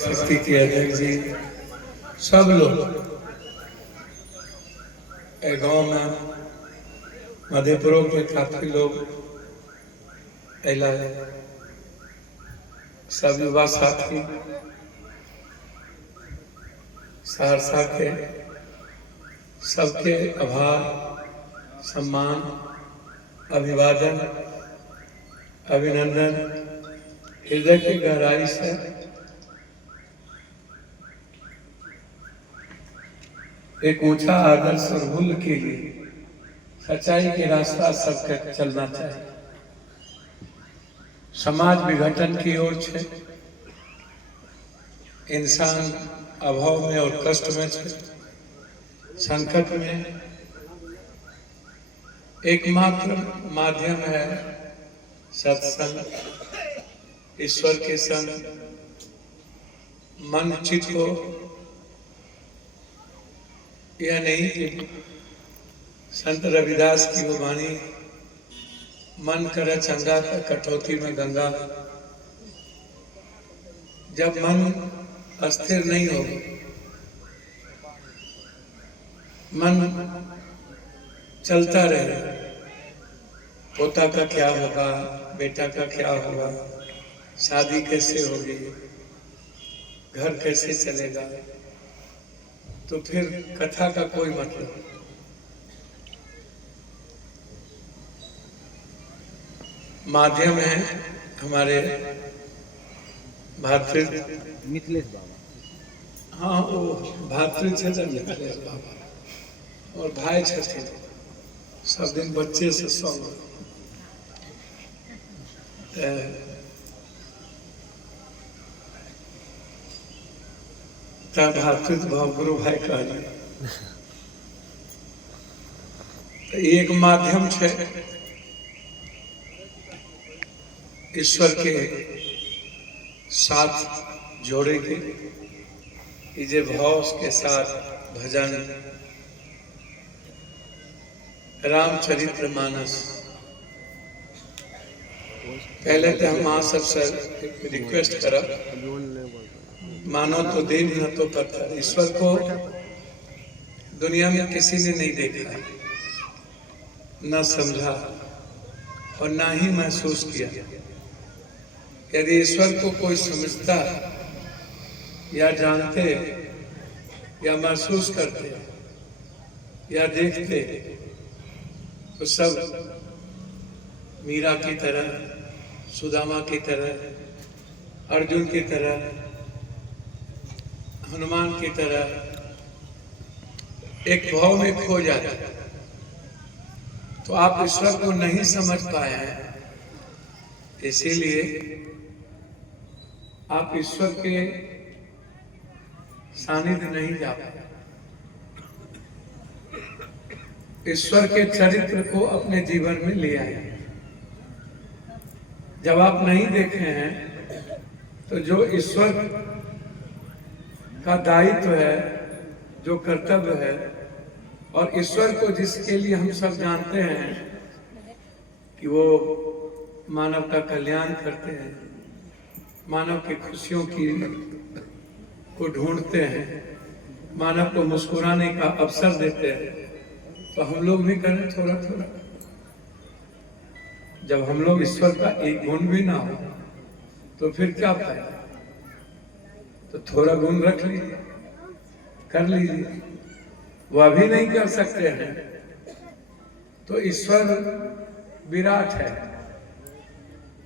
शक्ति के अध्यक्ष जी, सब लोग गांव में मधेपुरों के काफी लोग अला, सब युवा साथी सहरसा के सबके आभार, सम्मान, अभिवादन, अभिनंदन हृदय की गहराई से एक ऊंचा आदर्श और मूल्य के लिए सच्चाई के रास्ता सबके चलना चाहिए। समाज विघटन की ओर है, इंसान अभाव में और कष्ट में है, संकट में एकमात्र माध्यम है सत्संग, ईश्वर के संग मन चित हो। यह नहीं कि संत रविदास की वो वाणी, मन करे चंगा तो कटौती में गंगा। जब मन अस्थिर नहीं हो, मन चलता रहे, पोता का क्या होगा, बेटा का क्या होगा, शादी कैसे होगी, घर कैसे चलेगा, तो फिर कथा का कोई मतलब नहीं। माध्यम है हमारे भातृ मिथिलेश बाबा, हाँ वो भातृ छथिन मिथिलेश बाबा, और भाई छथिन, सब दिन बच्चे से संग भातृत्व भाव गुरु भाई कहलिए। एक माध्यम है ईश्वर के साथ जोड़े के, जे भाव के साथ भजन, रामचरित्र मानस। पहले तो हम आप सबसे रिक्वेस्ट करब, मानो तो देव न तो पत्थर। ईश्वर को दुनिया में किसी ने नहीं देखा, न समझा और ना ही महसूस किया। यदि ईश्वर को कोई समझता या जानते या महसूस करते या देखते तो सब मीरा की तरह, सुदामा की तरह, अर्जुन की तरह, हनुमान की तरह एक भाव में खो जाता। तो आप ईश्वर को नहीं समझ पाए हैं, इसीलिए आप ईश्वर के सानिध्य नहीं जा पाए। ईश्वर के चरित्र को अपने जीवन में ले आए। जब आप नहीं देखे हैं तो जो ईश्वर का दायित्व है, जो कर्तव्य है, और ईश्वर को जिसके लिए हम सब जानते हैं कि वो मानव का कल्याण करते हैं, मानव की खुशियों की को ढूंढते हैं, मानव को मुस्कुराने का अवसर देते हैं, तो हम लोग भी करें थोड़ा थोड़ा। जब हम लोग ईश्वर का एक गुण भी ना हो तो फिर क्या फायदा। तो थोड़ा गुण रख लीजिए, कर लीजिए। वह भी नहीं कर सकते हैं तो ईश्वर विराट है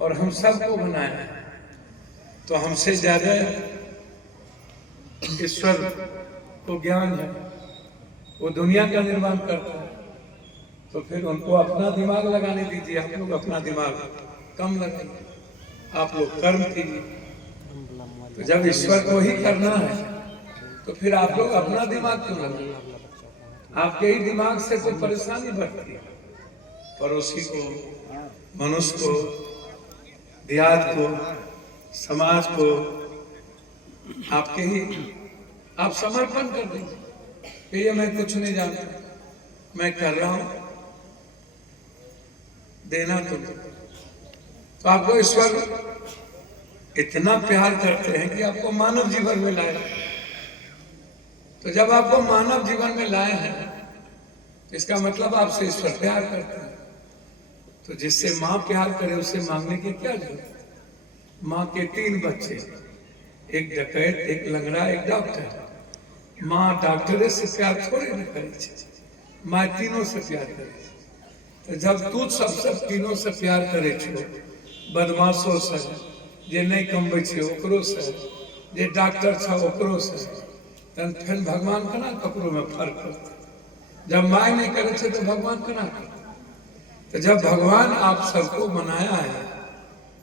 और हम सबको बनाया है, तो हमसे ज्यादा ईश्वर को ज्ञान है। वो दुनिया का निर्माण करता है, तो फिर उनको अपना दिमाग लगाने दीजिए। हम लोग अपना दिमाग कम लगाइए, आप लोग कर्म कीजिए। तो जब ईश्वर को ही करना है तो फिर आप लोग अपना दिमाग क्यों लगाइए। आपके ही दिमाग से तो परेशानी बढ़ती है। पड़ोसी को, मनुष्य को, देहात को, समाज को, आपके ही आप समर्पण कर दीजिए। ये मैं कुछ नहीं जानता, मैं कर रहा हूं, देना तो आपको ईश्वर इतना प्यार करते हैं कि आपको मानव जीवन में लाए। तो जब आपको मानव जीवन में लाए हैं तो इसका मतलब आपसे ईश्वर प्यार करते हैं। तो जिससे माँ प्यार करे उससे मांगने की क्या जरूरत। माँ के 3 बच्चे, एक डकैत, एक लंगड़ा, एक डॉक्टर। माँ डॉक्टरे से प्यार थोड़े न करे, माँ तीनों से प्यार करे। तो जब तू सब तीनों से प्यार करे छो, बदमाशों से, जे नहीं कमबै छे ओकरो से, जे डॉक्टर छ ओकरो से, तन फिर भगवान केना ककरो में फर्क करते। जब माय नहीं करे छे तो भगवान केना करते। तो जब भगवान आप सबको बनाया है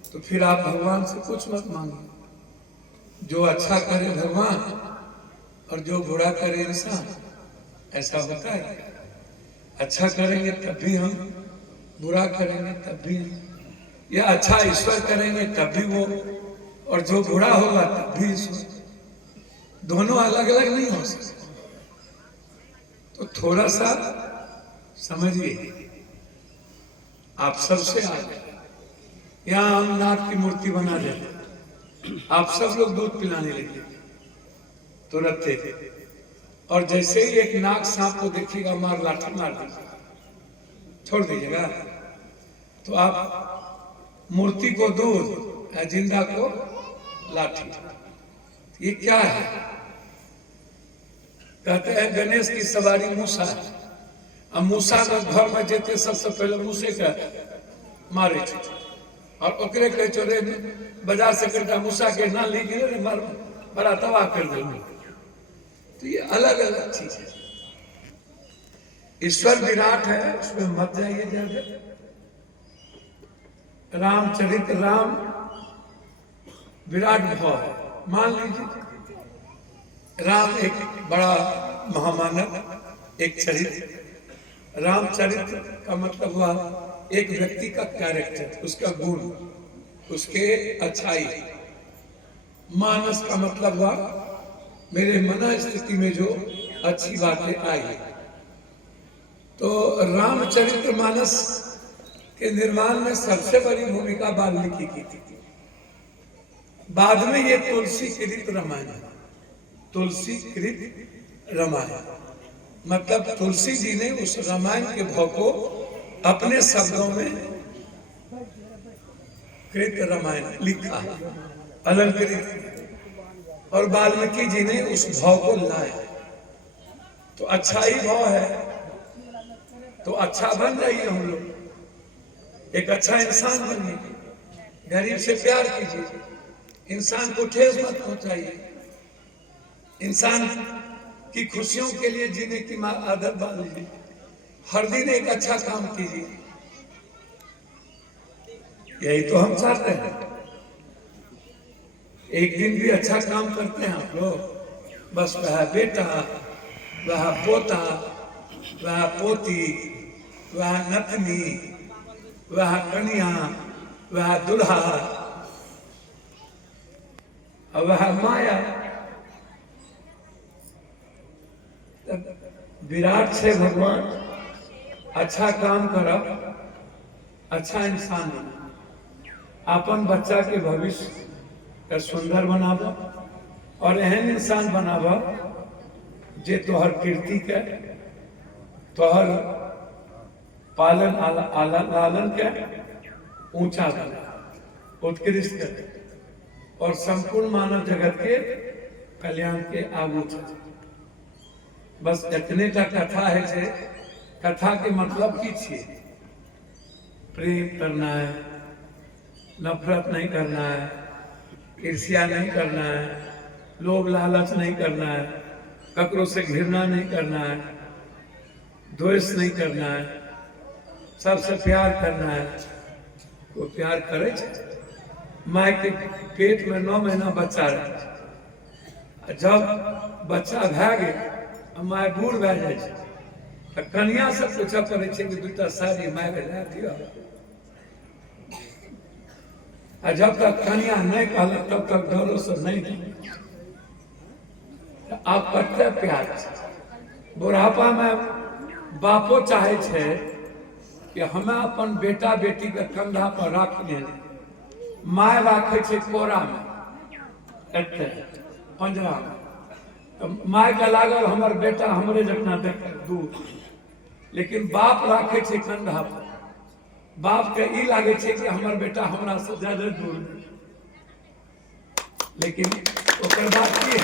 तो फिर आप भगवान से कुछ मत मांगे। जो अच्छा करे भगवान और जो बुरा करे इंसान, ऐसा होता है। अच्छा करेंगे तब भी हम, बुरा करेंगे तब भी, या अच्छा ईश्वर करेंगे तब भी वो, और जो बुरा होगा तब भी ईश्वर। दोनों अलग अलग नहीं हो सकते। तो थोड़ा सा समझिए। आप सबसे आगे यहाँ हम नाग की मूर्ति बना देते, आप सब लोग दूध पिलाने लगे तुरंत थे। और जैसे ही एक नाग सांप को देखिएगा, मार लाठी मार दीजिएगा, छोड़ दीजिएगा। तो आप मूर्ति को दूध या जिंदा को लाठी, ये क्या है? कहते हैं गणेश की सवारी मूसा है। अब मूसा के घर में जेते सबसे पहले मूसे के मारे और ओकरे कहे चोरे बाजार से करता मूसा के ना ली गिरे मार बड़ा तबाह कर दे। तो ये अलग अलग चीज है। ईश्वर विराट है, उसमें मत जाइए ज्यादा। रामचरित राम विराट भाव है। मान लीजिए राम एक बड़ा महामानव, एक चरित्र। रामचरित्र का मतलब हुआ एक व्यक्ति का कैरेक्टर, उसका गुण, उसके अच्छाई। मानस का मतलब हुआ मेरे मन स्थिति में जो अच्छी बातें आई। तो रामचरित्र मानस के निर्माण में सबसे बड़ी भूमिका वाल्मीकि की थी। बाद में ये तुलसी कृत रामायण, तुलसी कृत रामायण मतलब तुलसी जी ने उस रामायण के भाव को अपने शब्दों में कृत रामायण लिखा, अलंकृत, और वाल्मीकि जी ने उस भाव को लाया। तो अच्छा ही भाव है तो अच्छा बन जाइए। हम लोग एक अच्छा इंसान बनिए, गरीब से प्यार कीजिए, इंसान को ठेस मत पहुंचाइए, इंसान की खुशियों के लिए जीने की आदत डाल लीजिए। हर दिन एक अच्छा काम कीजिए, यही तो हम चाहते हैं। एक दिन भी अच्छा काम करते हैं आप लोग, बस वह बेटा, वह पोता, वह पोती, वह नतनी, वह कन्या, वह दुल्हा, वह माया। विराट से भगवान अच्छा काम करब, अच्छा इंसान बना, अपन बच्चा के भविष्य का सुंदर बनाब और एहन इंसान बनाब जे तोहर कीर्ति के, तोहर पालन लालन के ऊंचा बना, उत्कृष्ट कर, और संपूर्ण मानव जगत के कल्याण के आगू चल। बस इतने का कथा है जे कथा के मतलब की छिए? प्रेम करना है, नफरत नहीं करना है, ईर्ष्या नहीं करना है, लोभ लालच नहीं करना है, ककरो से घृणा नहीं करना है, द्वेष नहीं करना है, सबसे प्यार करना है। वो प्यार करे माय के पेट में 9 महीना बच्चा रहे, जब बच्चा भै गए माय बूढ़ भै जाए तो कन्या से पूछा पड़े कि 2टा साड़ी माय भेजा दिया। जब तक कन्या नहीं कहल तब तक डरो से नहीं। आप कते प्यार, बुढ़ापा में बापो चाहे छे कि हमें अपन बेटा बेटी के कंधा पर राखिए, माय राखे छे कोरा में एते पंजरा में, तो माय का लागल हमर बेटा हमरे जतना देख दूर, लेकिन बाप राखे छे कंधा पर, बाप के ई लागे छे कि हमर बेटा हमरा से ज्यादा दूर, लेकिन ओकर बात की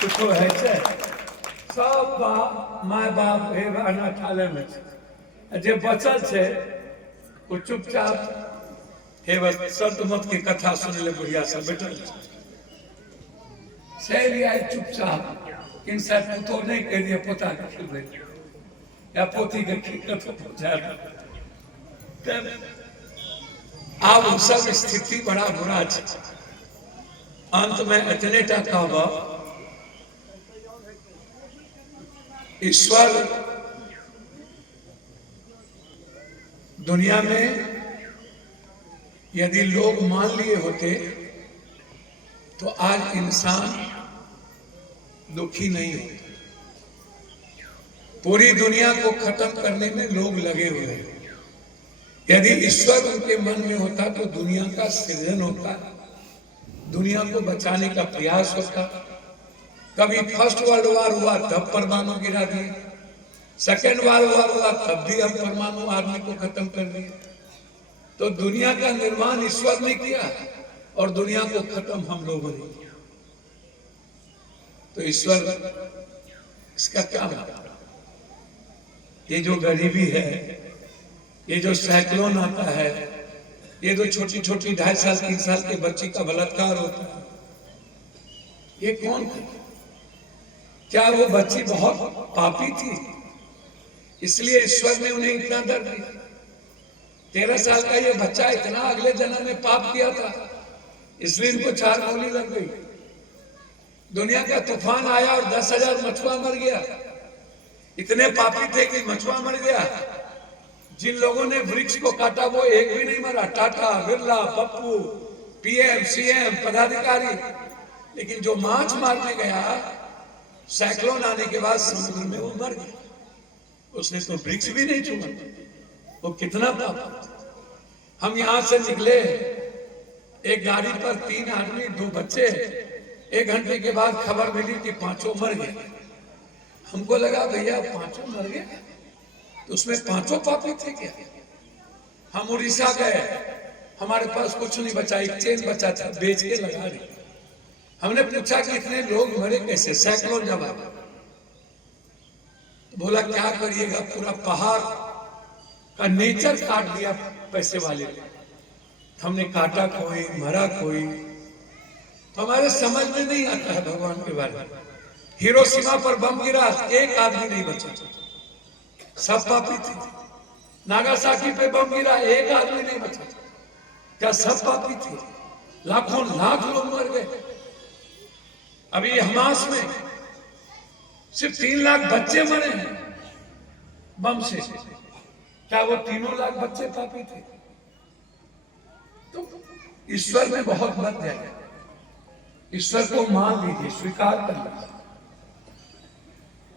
कुछ है छे, सब बाप माय बाप हे अनाथालय में छे, जे बचल छे वो चुपचाप हे बस संत मत की कथा सुन ले बुढ़िया सब बैठल से लिया चुपचाप, इन सब पुतो नहीं कह दिया पोता के खिलबे या पोती के कथो पहुंचा, अब सब स्थिति बड़ा बुरा है। अंत में इतने टा कहबा, ईश्वर दुनिया में यदि लोग मान लिए होते तो आज इंसान दुखी नहीं होता। पूरी दुनिया को खत्म करने में लोग लगे हुए हैं। यदि ईश्वर उनके मन में होता तो दुनिया का सृजन होता, दुनिया को बचाने का प्रयास होता। कभी फर्स्ट वर्ल्ड वॉर हुआ तब परमाणु गिरा दिए, सेकेंड वर्ल्ड वॉर हुआ तब भी हम परमाणु आर्मी को खत्म कर दिए। तो दुनिया का निर्माण ईश्वर ने किया और दुनिया को खत्म हम लोगों ने किया। तो ईश्वर इसका क्या मतलब? ये जो गरीबी है, ये जो साइक्लोन आता है, ये जो छोटी छोटी 2.5 साल 3 साल के बच्ची का बलात्कार होता है, ये कौन है? क्या वो बच्ची बहुत पापी थी इसलिए ईश्वर ने उन्हें इतना दर्द दिया? 13 साल का ये बच्चा इतना अगले जन्म में पाप किया था इसलिए इनको 4 गोली लग गई। दुनिया का तूफान आया और 10,000 मछुआ मर गया। इतने पापी थे कि मछुआ मर गया। जिन लोगों ने वृक्ष को काटा वो एक भी नहीं मरा, टाटा, बिरला, पप्पू, पीएम, सीएम, पदाधिकारी। लेकिन जो माछ मारने गया साइक्लोन आने के बाद समुद्र में वो मर गया, उसने तो वृक्ष भी नहीं छुआ। वो कितना पाप। हम यहां से निकले, एक गाड़ी पर 3 आदमी 2 बच्चे, 1 घंटे के बाद खबर मिली कि 5 मर गए। हमको लगा भैया 5 मर गए तो उसमें 5 पापी थे क्या? हम उड़ीसा गए, हमारे पास कुछ नहीं बचा, एक चेन बचा था, बेच के लगा दी। हमने पूछा कि इतने लोग मरे कैसे? साइक्लोन जब आया तो बोला क्या करिएगा, पूरा पहाड़ का नेचर काट दिया पैसे वाले ने। हमने काटा कोई, मरा कोई, तो हमारे समझ में नहीं आता है भगवान के बारे में। हिरोशिमा पर बम गिरा, एक आदमी नहीं बचा, सब पापी थे। नागासाकी पे बम गिरा, एक आदमी नहीं बचा, क्या सब पापी थे? लाखों लाख लोग मर गए। अभी हमास में सिर्फ 3 लाख बच्चे मरे हैं बम से, क्या वो 3 लाख बच्चे पापी थे? तो ईश्वर में बहुत मत जाए, ईश्वर को मान लीजिए, स्वीकार कर लीजिए।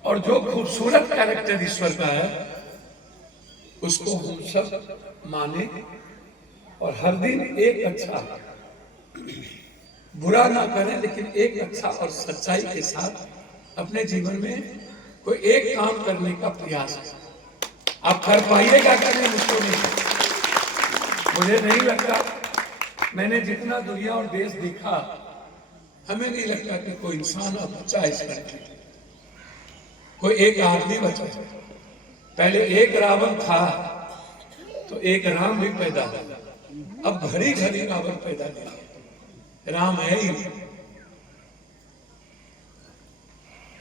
और जो खूबसूरत कैरेक्टर ईश्वर का है उसको हम सब माने और हर दिन एक अच्छा, बुरा ना करें लेकिन एक अच्छा और सच्चाई के साथ अपने जीवन में कोई एक काम करने का प्रयास करें। आप कर पाइएगा कि नहीं मुझको नहीं, मुझे नहीं लगता। मैंने जितना दुनिया और देश देखा, हमें नहीं लगता कि कोई इंसान अब बचा इस धरती, कोई एक आदमी बचा। पहले एक रावण था तो एक राम भी पैदा हुआ, अब घड़ी घड़ी रावण पैदा नहीं, राम है ही नहीं।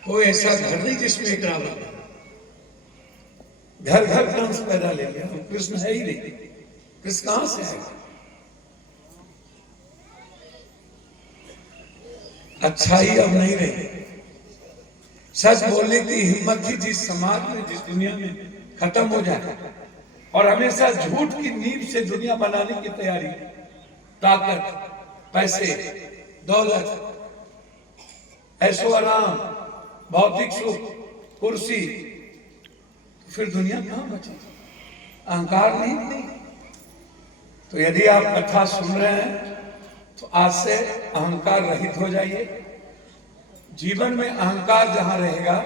कोई ऐसा घर नहीं जिसमें एक रावण, घर घर कंस पैदा ले गया, कृष्ण है ही नहीं। कृष्ण कहां से आएगा? अच्छाई अब नहीं रही। सच बोलने की हिम्मत ही जिस समाज में, जिस दुनिया में खत्म हो जाए, और हमेशा झूठ की नींव से दुनिया बनाने की तैयारी, ताकत, पैसे, दौलत, ऐशो आराम, भौतिक सुख, कुर्सी, तो फिर दुनिया कहां बची? अहंकार नहीं। तो यदि आप कथा सुन रहे हैं तो आज से अहंकार रहित हो जाइए। जीवन में अहंकार जहां रहेगा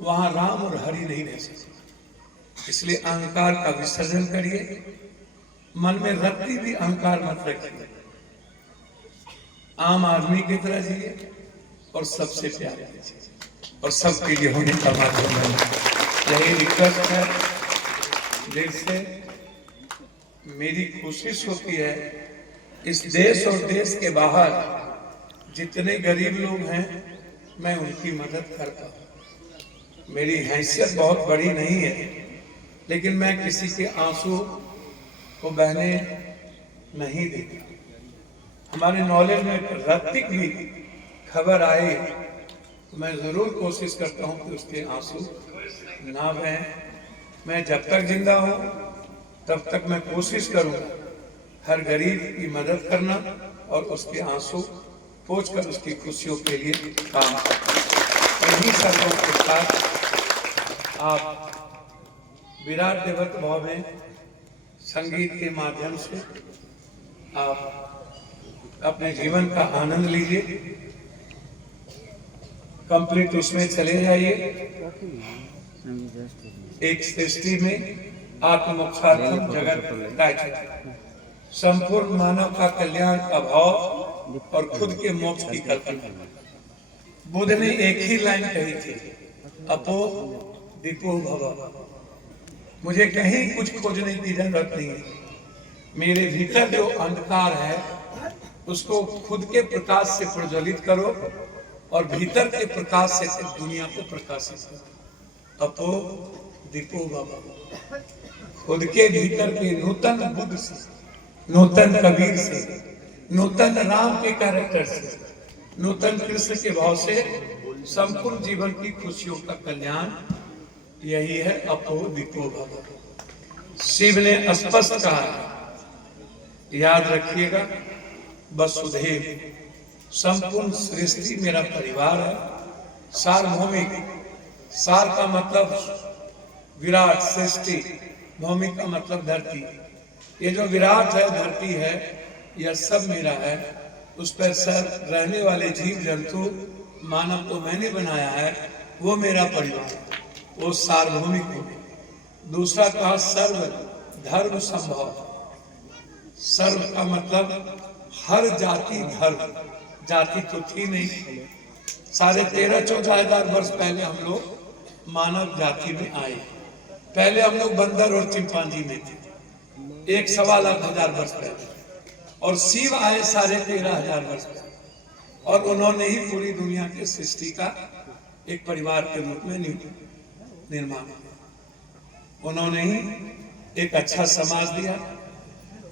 वहां राम और हरि नहीं रह सकते। इसलिए अहंकार का विसर्जन करिए, मन में रत्ती भी अहंकार मत रखिए, आम आदमी की तरह जिए और सबसे प्यार कीजिए और सबके लिए होने का माध्यम है। यही रिक्वेस्ट है दिल से। मेरी कोशिश होती है इस देश और देश के बाहर जितने गरीब लोग हैं मैं उनकी मदद करता हूँ। मेरी हैसियत बहुत बड़ी नहीं है, लेकिन मैं किसी के आंसू को बहने नहीं देता। हमारे नॉलेज में रत्तिक भी खबर आए तो मैं जरूर कोशिश करता हूँ कि उसके आंसू ना बहें। मैं जब तक जिंदा हूँ तब तक मैं कोशिश करूँगा हर गरीब की मदद करना और उसके आंसू पोंछकर उसकी खुशियों के लिए काम करना। इन्हीं शब्दों के साथ आप विराट देवत भाव में संगीत के माध्यम से आप अपने जीवन का आनंद लीजिए, कंप्लीट उसमें चले जाइए। एक सृष्टि में आत्मोक्षार्थम जगत संपूर्ण मानव का कल्याण का भाव और खुद के मोक्ष की कल्पना। बुद्ध ने एक ही लाइन कही थी, अपो दीपो भव। मुझे कहीं कुछ खोजने की जरूरत नहीं है। मेरे भीतर जो अंधकार है उसको खुद के प्रकाश से प्रज्वलित करो और भीतर के प्रकाश से दुनिया को प्रकाशित करो। अपो दीपो भव। खुद के भीतर के नूतन बुद्ध से, नूतन कबीर से, नूतन राम के कैरेक्टर से, नूतन कृष्ण के भाव से संपूर्ण जीवन की खुशियों का कल्याण यही है। अपो दीपो भव। शिव ने स्पष्ट कहा, याद रखिएगा, वसुधैव संपूर्ण सृष्टि मेरा परिवार है। सार्वभौमिक, सार का मतलब विराट सृष्टि, भौमिक का मतलब धरती। ये जो विराट है, धरती है, यह सब मेरा है। उस पर सब रहने वाले जीव जंतु मानव को मैंने बनाया है, वो मेरा परिवार है, वो सार्वभौमिक हो गया। दूसरा कहा सर्व धर्म संभव। सर्व का मतलब हर जाति धर्म, जाति तो थी नहीं। 13,500-14,000 वर्ष पहले हम लोग मानव जाति में आए। पहले हम लोग बंदर और चिंपांजी में थे 1,15,000 वर्ष पहले, और शिव आए 13,500 वर्ष पहले, और उन्होंने ही पूरी दुनिया की सृष्टि का एक परिवार के रूप में निर्माण किया। उन्होंने ही एक अच्छा समाज दिया।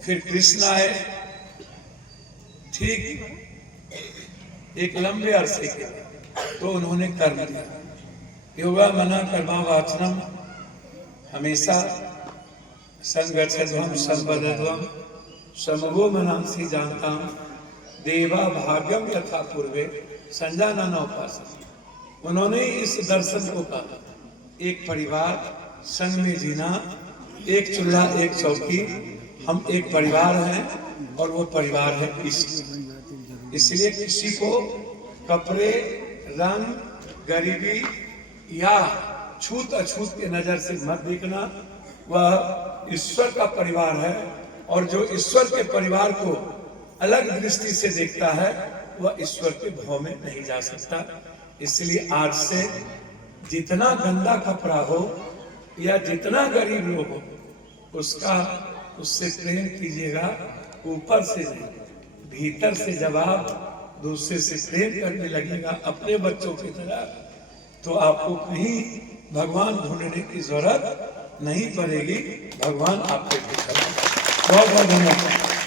फिर कृष्ण आए, ठीक एक लंबे अरसे के, तो उन्होंने कर्म दिया। योगा मना कर्मा वाचनम, हमेशा संगठध्वम संबद्धध्वम समगो मनांसी जानता देवा भाग्यम यथा पूर्वे संजाना नौपास। उन्होंने इस दर्शन को कहा, एक परिवार संग में जीना, एक चूल्हा एक चौकी, हम एक परिवार हैं और वो परिवार है कृष्ण। इसलिए किसी को कपड़े, रंग, गरीबी या छूत अछूत के नजर से मत देखना। वह ईश्वर का परिवार है, और जो ईश्वर के परिवार को अलग दृष्टि से देखता है वह ईश्वर के भाव में नहीं जा सकता। इसलिए आज से जितना गंदा कपड़ा हो या जितना गरीब लोग हो, उससे प्रेम कीजिएगा, ऊपर से नहीं, भीतर से। जब आप दूसरे से प्रेम करने लगेगा अपने बच्चों की तरह, तो आपको कहीं भगवान ढूंढने की जरूरत नहीं पड़ेगी, भगवान आपके भीतर। बहुत बहुत धन्यवाद।